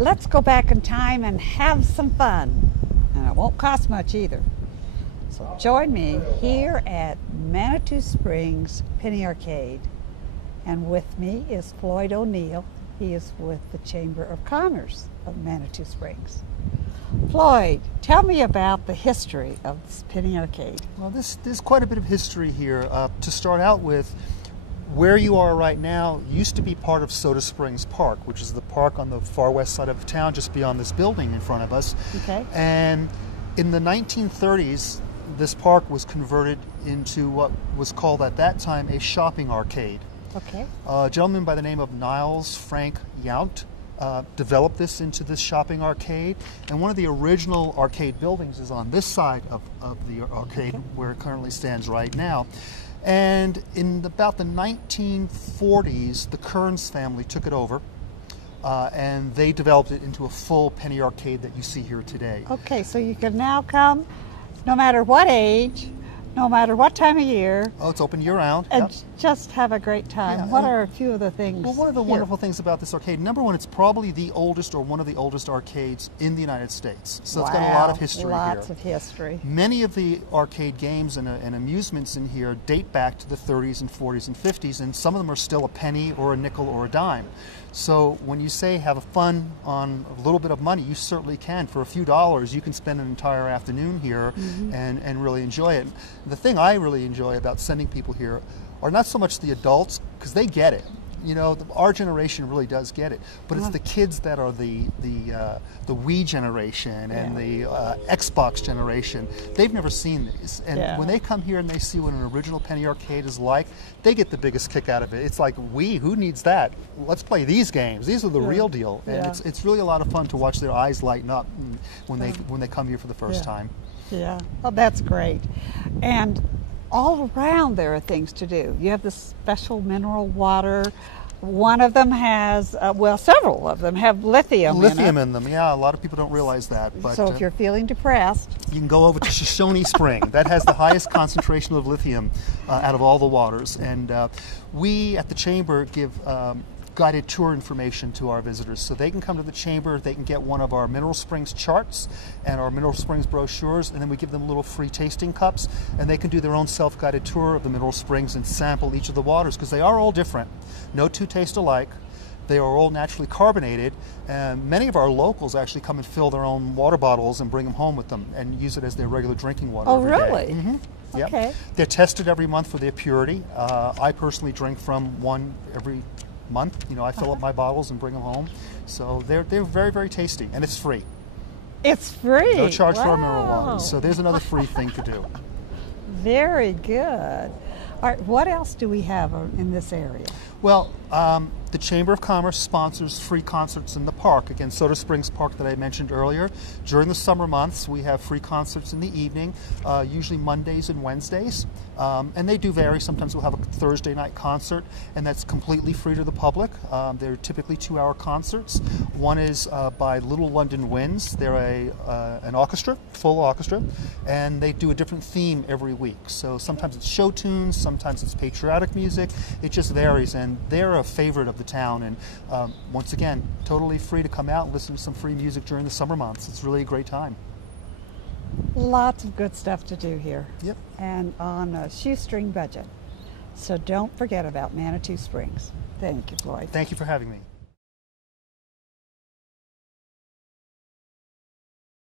let's go back in time and have some fun. And it won't cost much either. So join me here at Manitou Springs Penny Arcade. And with me is Floyd O'Neill. He is with the Chamber of Commerce of Manitou Springs. Floyd, tell me about the history of this Penny Arcade. Well, there's quite a bit of history here. To start out with, where you are right now used to be part of Soda Springs Park, which is the park on the far west side of town, just beyond this building in front of us. Okay. And in the 1930s, this park was converted into what was called at that time a shopping arcade. Okay. A gentleman by the name of Niles Frank Yount developed this into this shopping arcade, and one of the original arcade buildings is on this side of the arcade, okay, where it currently stands right now. And in about the 1940s, the Kearns family took it over, and they developed it into a full penny arcade that you see here today. Okay, so you can now come no matter what age, no matter what time of year. Oh, it's open year-round. And yep, just have a great time. Yeah, what are a few of the things? Well, one of the wonderful things about this arcade, number one, it's probably the oldest or one of the oldest arcades in the United States. So it's got a lot of history here. Lots of history. Many of the arcade games and amusements in here date back to the 30s and 40s and 50s, and some of them are still a penny or a nickel or a dime. So when you say have fun on a little bit of money, you certainly can. For a few dollars, you can spend an entire afternoon here, mm-hmm, and really enjoy it. The thing I really enjoy about sending people here are not so much the adults, because they get it. You know, our generation really does get it, but it's the kids that are the Wii generation and the Xbox generation. They've never seen these, and when they come here and they see what an original penny arcade is like, they get the biggest kick out of it. It's like, Wii, who needs that? Let's play these games. These are the real deal, and it's really a lot of fun to watch their eyes lighten up when they come here for the first time. Yeah, well, that's great. And all around there are things to do. You have the special mineral water. One of them has, well, several of them have lithium in them, yeah. A lot of people don't realize that. But, so if you're feeling depressed, you can go over to Shoshone Spring. That has the highest concentration of lithium out of all the waters. And we at the Chamber give guided tour information to our visitors, so they can come to the Chamber, they can get one of our Mineral Springs charts and our Mineral Springs brochures, and then we give them little free tasting cups, and they can do their own self-guided tour of the Mineral Springs and sample each of the waters, because they are all different. No two taste alike. They are all naturally carbonated, and many of our locals actually come and fill their own water bottles and bring them home with them and use it as their regular drinking water every day. Really? Mm-hmm. Yep. Okay. They're tested every month for their purity. I personally drink from one every month. You know, I fill up my bottles and bring them home. So they're very, very tasty, and it's free. It's free? No charge for our mineral water. So there's another free thing to do. Very good. All right, what else do we have in this area? Well, the Chamber of Commerce sponsors free concerts in the park. Again, Soda Springs Park that I mentioned earlier. During the summer months, we have free concerts in the evening, usually Mondays and Wednesdays. And they do vary. Sometimes we'll have a Thursday night concert, and that's completely free to the public. They're typically 2-hour concerts. One is by Little London Winds. They're an orchestra, full orchestra, and they do a different theme every week. So sometimes it's show tunes, sometimes it's patriotic music. It just varies, and they're a favorite of the town, and once again, totally free to come out and listen to some free music during the summer months. It's really a great time. Lots of good stuff to do here. Yep. And on a shoestring budget. So don't forget about Manitou Springs. Thank you, Floyd. Thank you for having me.